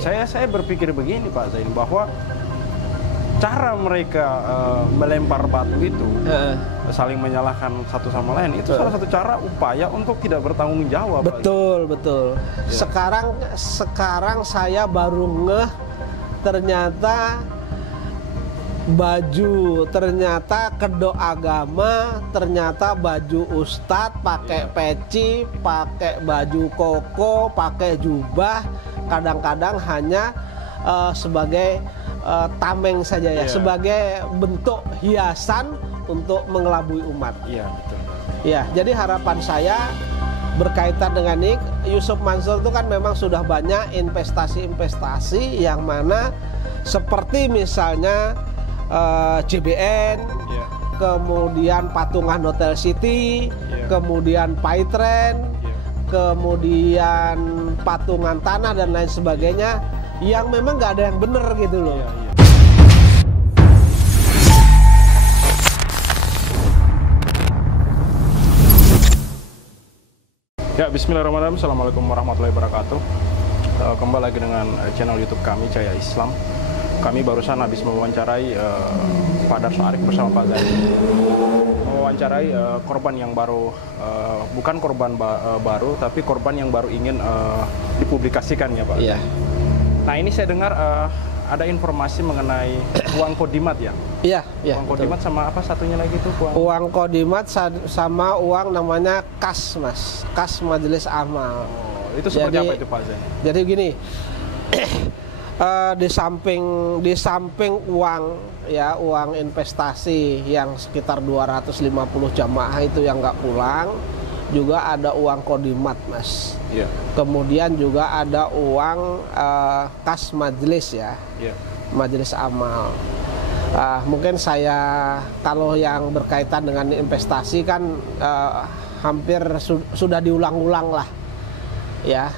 Saya berpikir begini Pak Zain, bahwa cara mereka melempar batu itu saling menyalahkan satu sama lain itu salah satu cara upaya untuk tidak bertanggung jawab. Betul, betul. Ya. Sekarang saya baru ngeh ternyata baju, ternyata kedok agama, ternyata baju ustadz pakai peci, pakai baju koko, pakai jubah, kadang-kadang hanya sebagai tameng saja ya, sebagai bentuk hiasan untuk mengelabui umat. Iya, betul. Ya, jadi harapan saya berkaitan dengan ini, Yusuf Mansur itu kan memang sudah banyak investasi-investasi yang mana seperti misalnya JBN, kemudian patungan Hotel City, kemudian Paytrend, kemudian patungan tanah dan lain sebagainya, yang memang nggak ada yang benar gitu loh. Ya, bismillahirrahmanirrahim. Assalamualaikum warahmatullahi wabarakatuh. Kembali lagi dengan channel YouTube kami, Cahaya Islam. Kami barusan habis mewawancarai Pak Darso Arif bersama Pak Zain. Mewawancarai korban yang baru, bukan korban baru, tapi korban yang baru ingin dipublikasikan ya Pak. Iya. Nah, ini saya dengar ada informasi mengenai uang Kodimat ya? Iya, iya. Uang Kodimat sama apa satunya lagi tuh? Uang Kodimat sama uang namanya kas, Mas. Kas Majelis Amal. Oh, itu seperti apa itu Pak Zain? Jadi gini, di samping uang ya, uang investasi yang sekitar 250 jamaah itu yang nggak pulang, juga ada uang Kodimat, Mas. Iya. Kemudian juga ada uang kas majelis ya, Majelis Amal. Mungkin saya, kalau yang berkaitan dengan investasi kan hampir sudah diulang-ulang lah ya.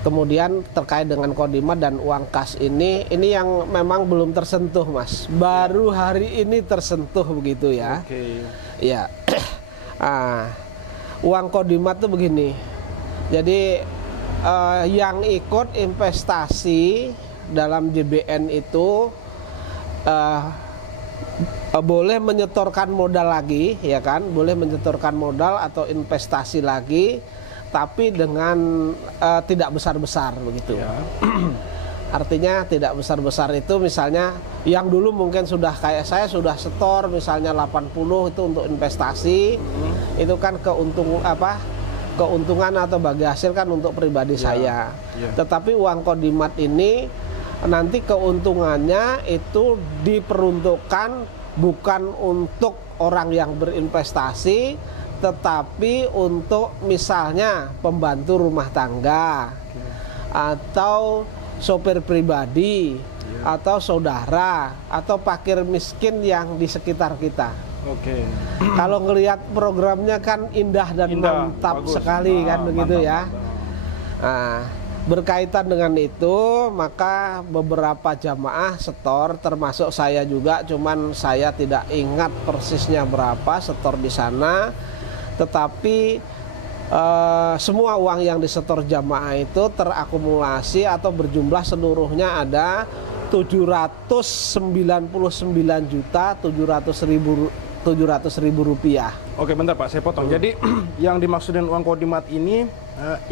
Kemudian terkait dengan Kodimat dan uang kas ini yang memang belum tersentuh, Mas. Baru hari ini tersentuh begitu ya. Oke. Ya. Uang Kodimat tuh begini. Jadi yang ikut investasi dalam JBN itu boleh menyetorkan modal lagi, ya kan? Boleh menyetorkan modal atau investasi lagi, tapi dengan tidak besar-besar begitu. Ya. Artinya tidak besar-besar itu misalnya yang dulu mungkin sudah kayak saya sudah setor misalnya 80 itu untuk investasi, itu kan keuntungan atau bagi hasil kan untuk pribadi saya. Tetapi uang Kodimat ini nanti keuntungannya itu diperuntukkan bukan untuk orang yang berinvestasi, tetapi untuk misalnya pembantu rumah tangga, atau sopir pribadi, atau saudara, atau fakir miskin yang di sekitar kita. Oke. Kalau ngelihat programnya kan indah dan mantap bagus sekali kan begitu ya. Nah, berkaitan dengan itu maka beberapa jamaah setor, termasuk saya juga, cuman saya tidak ingat persisnya berapa setor di sana. Tetapi semua uang yang disetor jamaah itu terakumulasi atau berjumlah seluruhnya ada 799.700.000 rupiah. Oke, bentar Pak, saya potong. Jadi yang dimaksudin uang Kodimat ini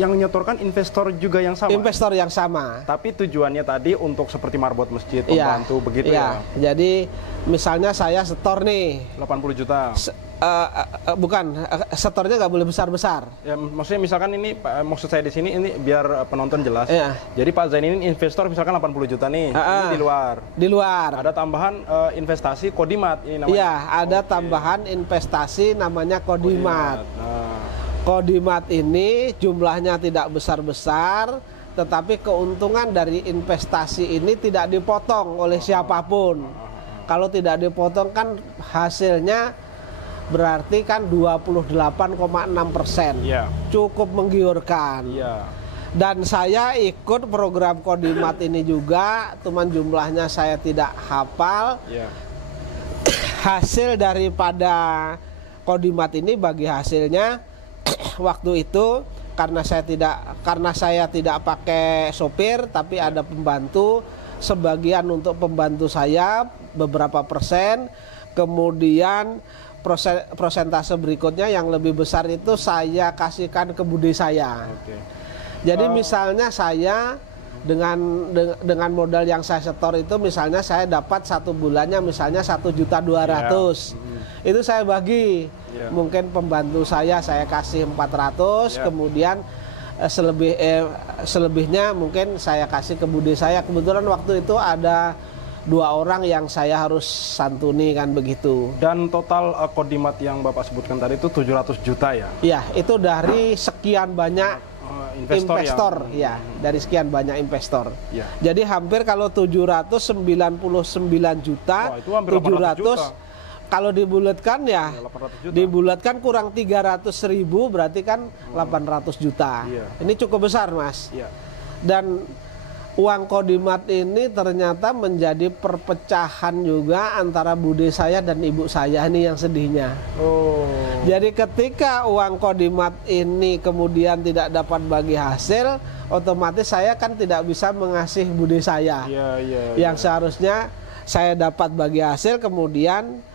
yang menyetorkan investor juga yang sama? Investor yang sama. Tapi tujuannya tadi untuk seperti marbot masjid, pembantu begitu ya? Jadi misalnya saya setor nih 80 juta. Bukan, setornya nggak boleh besar-besar. Ya, maksudnya misalkan ini, maksud saya di sini ini biar penonton jelas. Ya. Jadi Pak Zain ini investor misalkan 80 juta nih, ini di luar. Di luar. Ada tambahan investasi Kodimat ini namanya. Iya, ada tambahan investasi namanya Kodimat. Kodimat ini jumlahnya tidak besar-besar, tetapi keuntungan dari investasi ini tidak dipotong oleh siapapun. Kalau tidak dipotong kan hasilnya berarti kan 28,6%. Cukup menggiurkan. Dan saya ikut program Kodimat ini juga, cuman jumlahnya saya tidak hafal. Hasil daripada Kodimat ini bagi hasilnya waktu itu karena saya tidak pakai sopir tapi ada pembantu, sebagian untuk pembantu saya beberapa persen, kemudian prosentase berikutnya yang lebih besar itu saya kasihkan ke bude saya. Jadi misalnya saya dengan modal yang saya setor itu, misalnya saya dapat satu bulannya misalnya 1.200.000, itu saya bagi. Mungkin pembantu saya kasih 400, kemudian selebihnya mungkin saya kasih ke bude saya. Kebetulan waktu itu ada 2 orang yang saya harus santuni kan begitu. Dan total Kodimat yang Bapak sebutkan tadi itu 700 juta ya? Iya, itu dari sekian banyak investor ya, dari sekian banyak investor. Jadi hampir kalau 799 juta, wah, itu hampir 800 juta. Kalau dibulatkan ya, dibulatkan kurang 300.000 berarti kan 800 juta. Ini cukup besar, Mas. Dan uang Kodimat ini ternyata menjadi perpecahan juga antara bude saya dan ibu saya, ini yang sedihnya. Jadi ketika uang Kodimat ini kemudian tidak dapat bagi hasil, otomatis saya kan tidak bisa mengasih bude saya. Yang seharusnya saya dapat bagi hasil, kemudian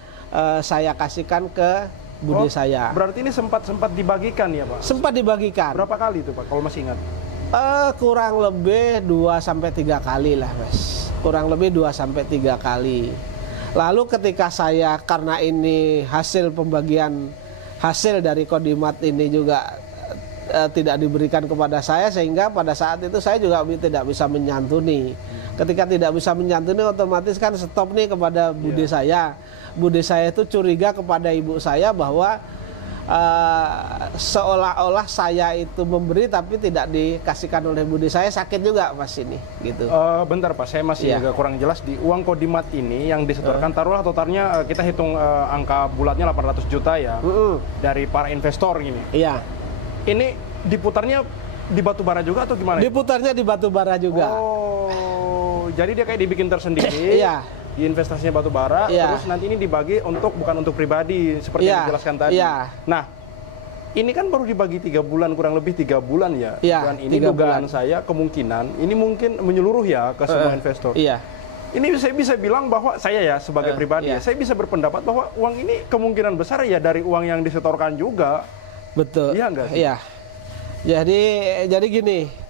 saya kasihkan ke bude saya. Berarti ini sempat dibagikan ya, Pak? Sempat dibagikan. Berapa kali itu, Pak, kalau masih ingat? Kurang lebih 2-3 kali lah, Mas. Kurang lebih 2-3 kali. Lalu ketika saya, karena ini hasil pembagian hasil dari Kodimat ini juga tidak diberikan kepada saya, sehingga pada saat itu saya juga tidak bisa menyantuni. Ketika tidak bisa menyantuni, otomatis kan stop nih kepada bude saya. Bude saya itu curiga kepada ibu saya bahwa seolah-olah saya itu memberi tapi tidak dikasihkan oleh bude saya. Sakit juga Mas ini gitu. Bentar Pak, saya masih agak kurang jelas. Di uang Kodimat ini yang disetorkan, taruhlah totalnya kita hitung angka bulatnya 800 juta ya, dari para investor ini. Ini diputarnya di batubara juga atau gimana? Diputarnya di batubara juga. Jadi dia kayak dibikin tersendiri. Di investasinya batubara, terus nanti ini dibagi bukan untuk pribadi seperti yang dijelaskan tadi. Nah, ini kan baru dibagi 3 bulan, kurang lebih 3 bulan ya. Dan ini dugaan saya kemungkinan ini mungkin menyeluruh ya ke semua investor. Ini saya bisa bilang bahwa saya ya sebagai pribadi, saya bisa berpendapat bahwa uang ini kemungkinan besar ya dari uang yang disetorkan juga. Betul. Iya enggak sih? Iya. Jadi gini.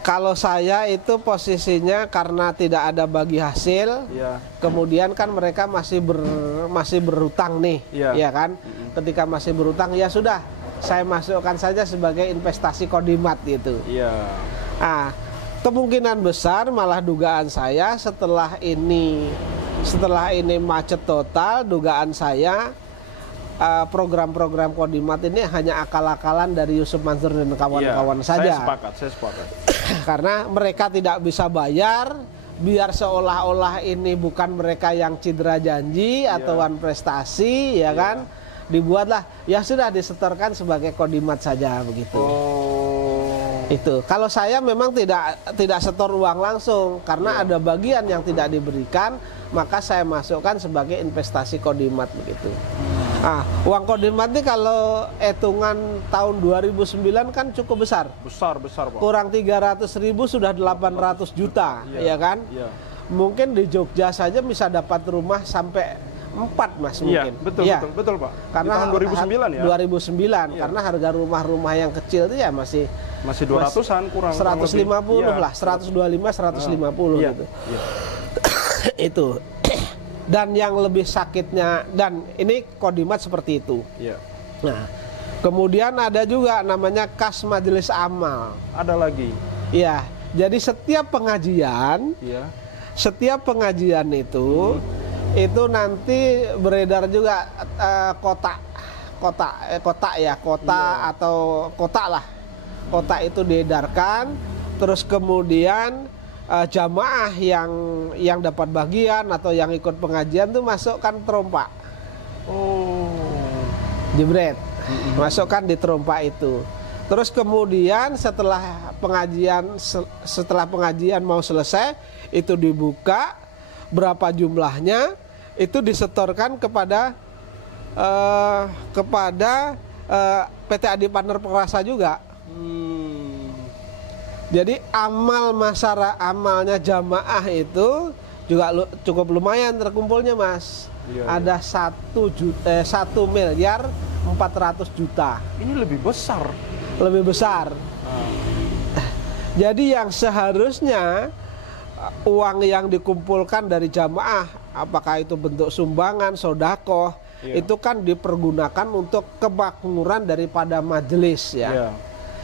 Kalau saya itu posisinya karena tidak ada bagi hasil, kemudian kan mereka masih berhutang nih, ya kan? Ketika masih berhutang, ya sudah, saya masukkan saja sebagai investasi Kodimat gitu. Nah, kemungkinan besar malah dugaan saya setelah ini macet total, dugaan saya program-program Kodimat ini hanya akal-akalan dari Yusuf Mansur dan kawan-kawan saja. Saya sepakat. Karena mereka tidak bisa bayar, biar seolah-olah ini bukan mereka yang cedera janji atau prestasi, ya kan? Dibuatlah, ya sudah disetorkan sebagai Kodimat saja begitu. Itu. Kalau saya memang tidak setor uang langsung karena ada bagian yang tidak diberikan, maka saya masukkan sebagai investasi Kodimat begitu. Nah, uang Kodimat ini kalau hitungan tahun 2009 kan cukup besar. Besar Pak. Kurang 300.000 sudah 800 juta, ya kan? Mungkin di Jogja saja bisa dapat rumah sampai 4 Mas mungkin. Betul Pak. Karena di tahun 2009 ya. 2009 karena harga rumah-rumah yang kecil itu ya masih 200-an kurang 150 lah, 125 150 gitu. Itu. Dan yang lebih sakitnya, dan ini Kodimat seperti itu. Nah, kemudian ada juga namanya kas majelis amal. Ada lagi. Iya. Jadi setiap pengajian, itu nanti beredar juga kotak atau kotak lah. Kotak itu diedarkan, terus kemudian jamaah yang dapat bagian atau yang ikut pengajian tuh masukkan trompa. Jebret. Masukkan di trompa itu. Terus kemudian setelah pengajian mau selesai, itu dibuka berapa jumlahnya, itu disetorkan kepada PT Adi Partner Perkasa juga. Jadi amalnya jamaah itu juga cukup lumayan terkumpulnya, Mas. Ada 1 miliar 400 juta. Ini lebih besar. Lebih besar. Jadi yang seharusnya uang yang dikumpulkan dari jamaah, apakah itu bentuk sumbangan, sedekah, itu kan dipergunakan untuk kemakmuran daripada majelis ya.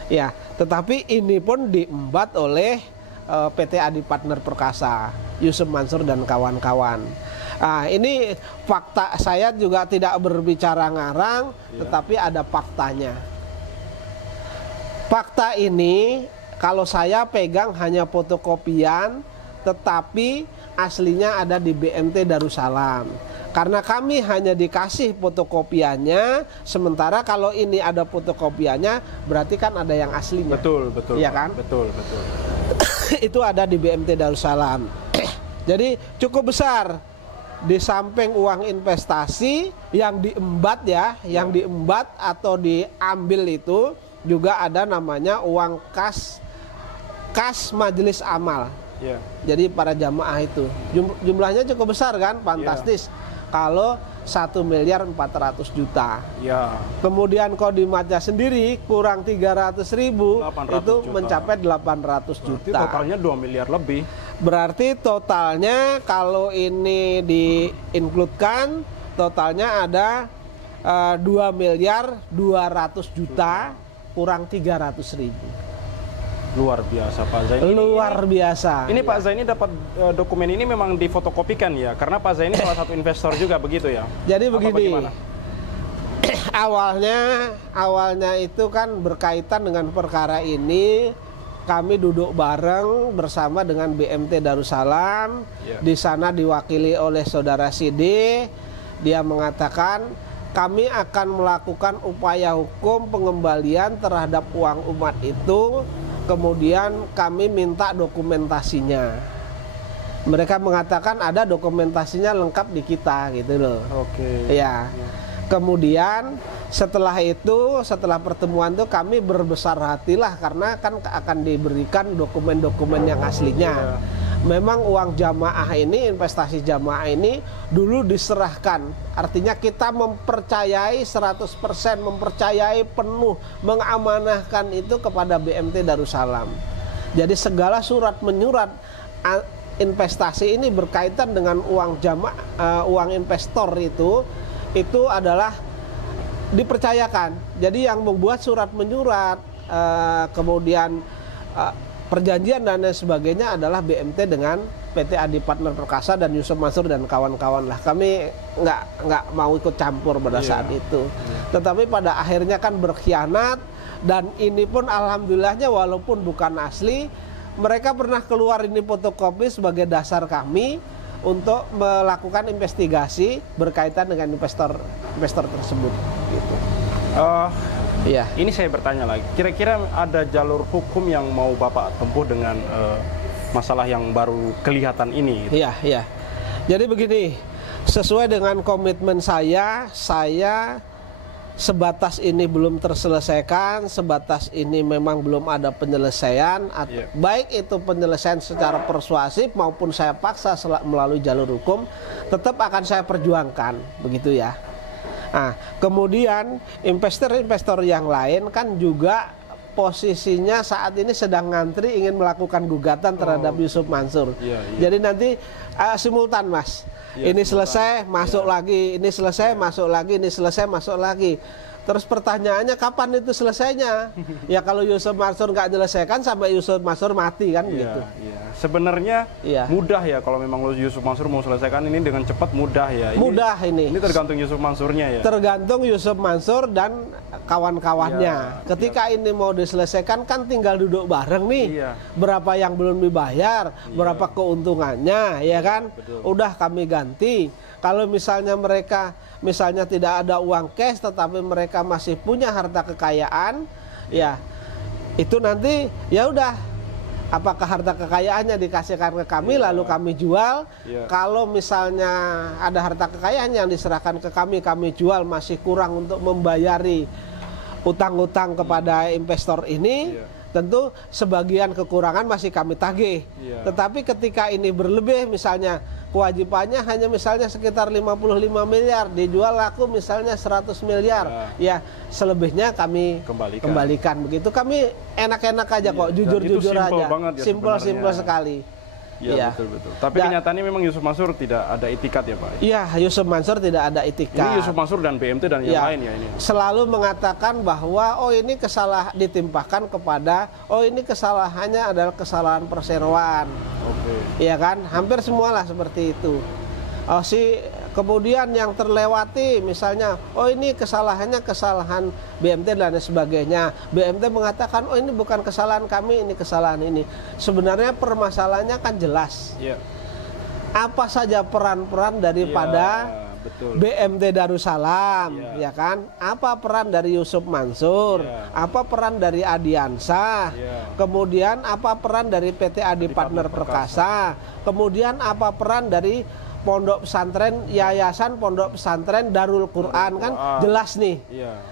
Ya, tetapi ini pun diembat oleh PT Adi Partner Perkasa, Yusuf Mansur dan kawan-kawan. Nah, ini fakta, saya juga tidak berbicara ngarang, tetapi ada faktanya. Fakta ini kalau saya pegang hanya fotokopian, tetapi aslinya ada di BMT Darussalam. Karena kami hanya dikasih fotokopiannya, sementara kalau ini ada fotokopiannya, berarti kan ada yang aslinya. Betul, iya kan? Betul. Itu ada di BMT Darussalam. Jadi cukup besar. Di samping uang investasi yang diembat yang diembat atau diambil itu juga ada namanya uang kas majelis amal. Jadi para jamaah itu jumlahnya cukup besar kan, fantastis. Kalau 1 miliar 400 juta. Kemudian Kodimatnya sendiri kurang 300.000 itu juta. Mencapai 800 juta. Berarti totalnya 2 miliar lebih. Berarti totalnya kalau ini diinkludkan totalnya ada 2 miliar 200 juta kurang 300.000. Luar biasa Pak Zaini. Luar biasa. Ini Pak Zaini dapat dokumen ini memang difotokopikan ya, karena Pak Zaini salah satu investor juga begitu ya. Jadi begini. Awalnya itu kan berkaitan dengan perkara ini, kami duduk bareng bersama dengan BMT Darussalam. Di sana diwakili oleh Saudara Sidi. Dia mengatakan kami akan melakukan upaya hukum pengembalian terhadap uang umat itu. Kemudian kami minta dokumentasinya. Mereka mengatakan ada dokumentasinya lengkap di kita gitu loh. Ya. Kemudian setelah pertemuan itu kami berbesar hatilah karena kan akan diberikan dokumen-dokumen yang aslinya. Memang uang jamaah ini, investasi jamaah ini dulu diserahkan. Artinya kita mempercayai 100%, mempercayai penuh, mengamanahkan itu kepada BMT Darussalam. Jadi segala surat menyurat investasi ini berkaitan dengan uang jamaah, uang investor itu adalah dipercayakan. Jadi yang membuat surat menyurat, kemudian perjanjian dan lain sebagainya adalah BMT dengan PT Adi Partner Perkasa dan Yusuf Mansur dan kawan-kawan lah. Kami nggak mau ikut campur pada saat itu. Tetapi pada akhirnya kan berkhianat, dan ini pun alhamdulillahnya walaupun bukan asli, mereka pernah keluar ini fotokopi sebagai dasar kami untuk melakukan investigasi berkaitan dengan investor tersebut. Gitu. Ini saya bertanya lagi, kira-kira ada jalur hukum yang mau Bapak tempuh dengan masalah yang baru kelihatan ini? Gitu? Iya. Jadi begini, sesuai dengan komitmen saya sebatas ini belum terselesaikan, sebatas ini memang belum ada penyelesaian, baik itu penyelesaian secara persuasif maupun saya paksa melalui jalur hukum, tetap akan saya perjuangkan, begitu ya. Nah, kemudian investor-investor yang lain kan juga posisinya saat ini sedang ngantri ingin melakukan gugatan terhadap Yusuf Mansur. Jadi nanti simultan, Mas. Ini selesai, masuk lagi, ini selesai, masuk lagi, ini selesai, masuk lagi. Terus pertanyaannya kapan itu selesainya? Ya kalau Yusuf Mansur nggak menyelesaikan sampai Yusuf Mansur mati kan gitu. Sebenarnya mudah ya kalau memang Yusuf Mansur mau selesaikan ini dengan cepat, mudah ya. Ini tergantung Yusuf Mansurnya ya. Tergantung Yusuf Mansur dan kawan-kawannya. Ketika ini mau diselesaikan kan tinggal duduk bareng nih. Berapa yang belum dibayar, berapa keuntungannya, ya kan? Udah kami ganti. Kalau misalnya mereka tidak ada uang cash tetapi mereka masih punya harta kekayaan, ya itu nanti ya udah, apakah harta kekayaannya dikasihkan ke kami lalu kami jual. Kalau misalnya ada harta kekayaan yang diserahkan ke kami jual masih kurang untuk membayari utang-utang kepada investor ini, tentu sebagian kekurangan masih kami tagih. Tetapi ketika ini berlebih, misalnya kewajibannya hanya misalnya sekitar 55 miliar, dijual laku misalnya 100 miliar, ya selebihnya kami kembalikan. Begitu kami enak-enak aja kok, jujur-jujur aja, simpel-simpel sekali. Iya, betul. Tapi kenyataannya memang Yusuf Mansur tidak ada itikat ya Pak? Iya, Yusuf Mansur tidak ada itikat. Ini Yusuf Mansur dan BMT dan yang lain ya ini? Selalu mengatakan bahwa oh ini ditimpahkan kepada, oh ini kesalahannya adalah kesalahan perseroan. Iya kan, hampir semualah seperti itu. Kemudian yang terlewati misalnya, oh ini kesalahannya kesalahan BMT dan sebagainya. BMT mengatakan, oh ini bukan kesalahan kami, ini kesalahan ini. Sebenarnya permasalahannya kan jelas. Apa saja peran-peran daripada BMT Darussalam, ya kan? Apa peran dari Yusuf Mansur? Apa peran dari Adiansyah? Kemudian apa peran dari PT Adi Partner Perkasa? Kemudian apa peran dari pondok pesantren, yayasan pondok pesantren Darul Quran, kan jelas nih.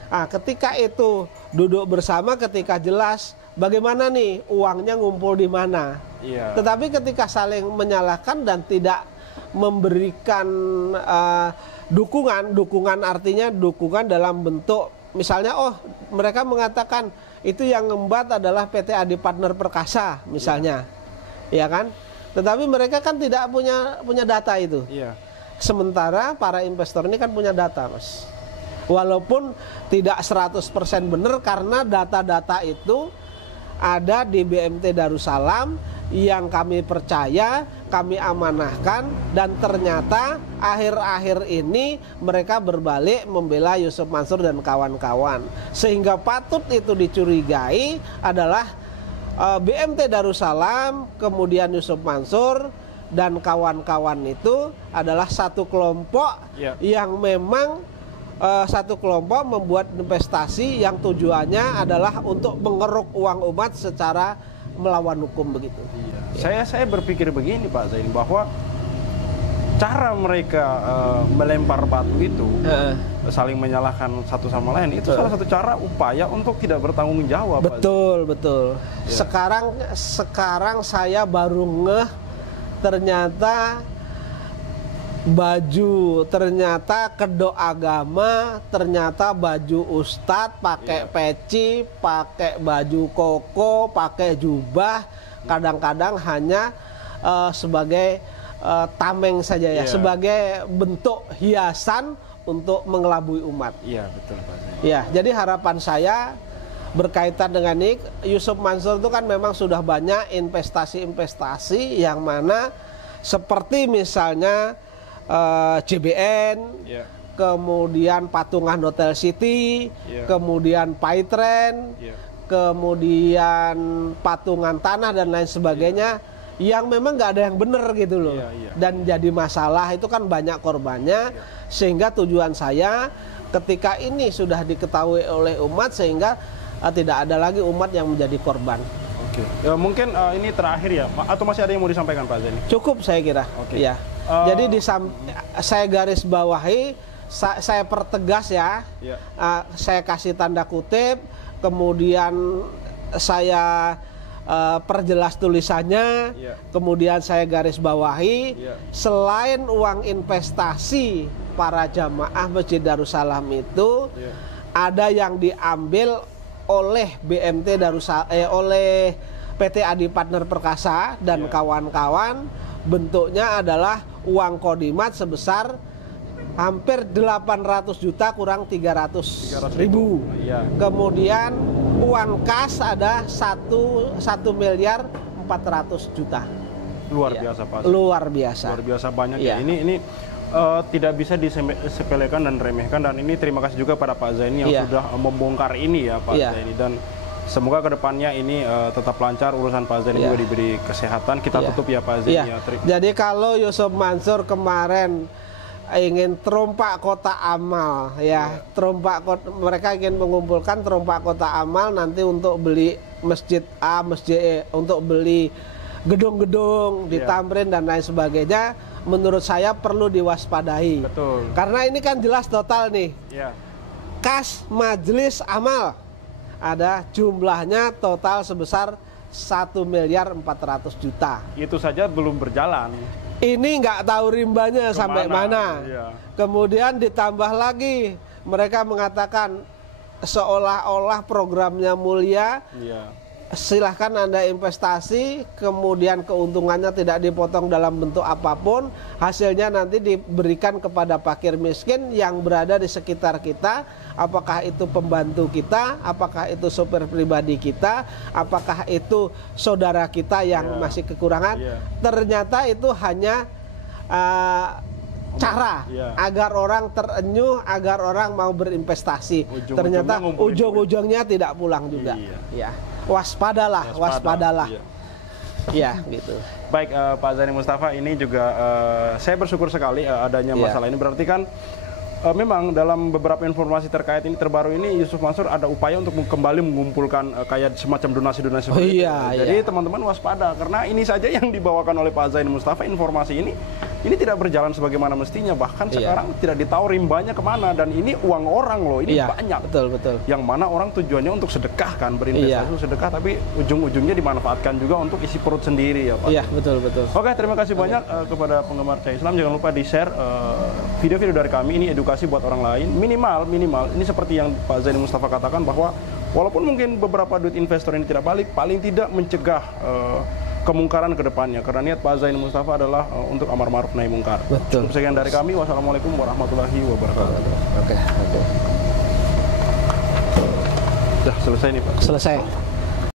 Nah, ketika itu duduk bersama, ketika jelas bagaimana nih uangnya ngumpul di mana. Tetapi ketika saling menyalahkan dan tidak memberikan dukungan artinya dukungan dalam bentuk misalnya, oh mereka mengatakan itu yang ngembat adalah PT Adi Partner Perkasa misalnya, ya kan? Tetapi mereka kan tidak punya data itu. Sementara para investor ini kan punya data, Mas. Walaupun tidak 100% benar karena data-data itu ada di BMT Darussalam yang kami percaya, kami amanahkan, dan ternyata akhir-akhir ini mereka berbalik membela Yusuf Mansur dan kawan-kawan. Sehingga patut itu dicurigai adalah BMT Darussalam, kemudian Yusuf Mansur dan kawan-kawan itu adalah satu kelompok yang memang satu kelompok membuat investasi yang tujuannya adalah untuk mengeruk uang umat secara melawan hukum begitu. Saya berpikir begini Pak Zaini, bahwa cara mereka melempar batu itu saling menyalahkan satu sama lain itu salah satu cara upaya untuk tidak bertanggung jawab. Betul. Sekarang saya baru ngeh ternyata baju, ternyata kedok agama, ternyata baju ustadz pakai peci, pakai baju koko, pakai jubah, kadang-kadang hanya sebagai tameng saja ya, sebagai bentuk hiasan untuk mengelabui umat. Betul Pak. Jadi harapan saya berkaitan dengan ini, Yusuf Mansur itu kan memang sudah banyak investasi-investasi yang mana seperti misalnya JBN, kemudian Patungan Hotel City, kemudian Paitren, kemudian Patungan Tanah dan lain sebagainya. Yang memang nggak ada yang benar gitu loh, dan jadi masalah itu kan banyak korbannya, sehingga tujuan saya ketika ini sudah diketahui oleh umat sehingga tidak ada lagi umat yang menjadi korban. Ya, mungkin ini terakhir ya, atau masih ada yang mau disampaikan Pak Zaini? Cukup saya kira. Jadi saya garis bawahi, saya pertegas ya, saya kasih tanda kutip, kemudian saya perjelas tulisannya, kemudian saya garis bawahi, selain uang investasi para jamaah Masjid Darussalam itu ada yang diambil oleh BMT Darussalam, oleh PT Adi Partner Perkasa dan kawan-kawan, bentuknya adalah uang kodimat sebesar hampir 800 juta kurang 300 ribu. Kemudian uang kas ada 1 miliar 400 juta. Luar biasa Pak. Luar biasa banyak ya. Ini tidak bisa disepelekan dan remehkan, dan ini terima kasih juga pada Pak Zaini yang sudah membongkar ini ya Pak Zaini, dan semoga kedepannya ini tetap lancar urusan Pak Zaini, juga diberi kesehatan. Kita tutup ya Pak Zaini. Jadi kalau Yusuf Mansur kemarin ingin terompak kota amal mereka ingin mengumpulkan terompak kota amal nanti untuk beli masjid A, masjid E, untuk beli gedung-gedung di Tamrin dan lain sebagainya. Menurut saya perlu diwaspadai. Karena ini kan jelas total nih. Kas majelis amal ada jumlahnya total sebesar 1.400.000.000. Itu saja belum berjalan. Ini nggak tahu rimbanya sampai mana. Iya. Kemudian ditambah lagi, mereka mengatakan seolah-olah programnya mulia. Iya. Silahkan Anda investasi, kemudian keuntungannya tidak dipotong dalam bentuk apapun, hasilnya nanti diberikan kepada fakir miskin yang berada di sekitar kita, apakah itu pembantu kita, apakah itu sopir pribadi kita, apakah itu saudara kita yang masih kekurangan. Ternyata itu hanya cara agar orang terenyuh, agar orang mau berinvestasi. Ternyata ujung-ujungnya tidak pulang juga. Ya. Waspadalah. Ya, gitu. Baik, Pak Zaini Mustafa, ini juga saya bersyukur sekali adanya masalah ini. Berarti kan memang dalam beberapa informasi terkait ini terbaru ini, Yusuf Mansur ada upaya untuk kembali mengumpulkan kayak semacam donasi-donasi. Jadi teman-teman waspada, karena ini saja yang dibawakan oleh Pak Zaini Mustafa, informasi ini tidak berjalan sebagaimana mestinya, bahkan sekarang tidak ditahu rimbanya kemana, dan ini uang orang loh, ini banyak. Betul. Yang mana orang tujuannya untuk sedekah kan, berinvestasi sedekah, tapi ujung-ujungnya dimanfaatkan juga untuk isi perut sendiri ya Pak. Iya, betul. Oke, terima kasih banyak kepada penggemar Cahaya Islam. Jangan lupa di-share video-video dari kami, ini edukasi buat orang lain. Minimal ini seperti yang Pak Zaini Mustafa katakan, bahwa walaupun mungkin beberapa duit investor ini tidak balik, paling tidak mencegah kemungkaran ke depannya, karena niat Pak Zaini Mustafa adalah untuk amar ma'ruf nahi mungkar. Betul. Sekian dari kami. Wassalamualaikum warahmatullahi wabarakatuh. Oke. Sudah selesai nih Pak. Selesai.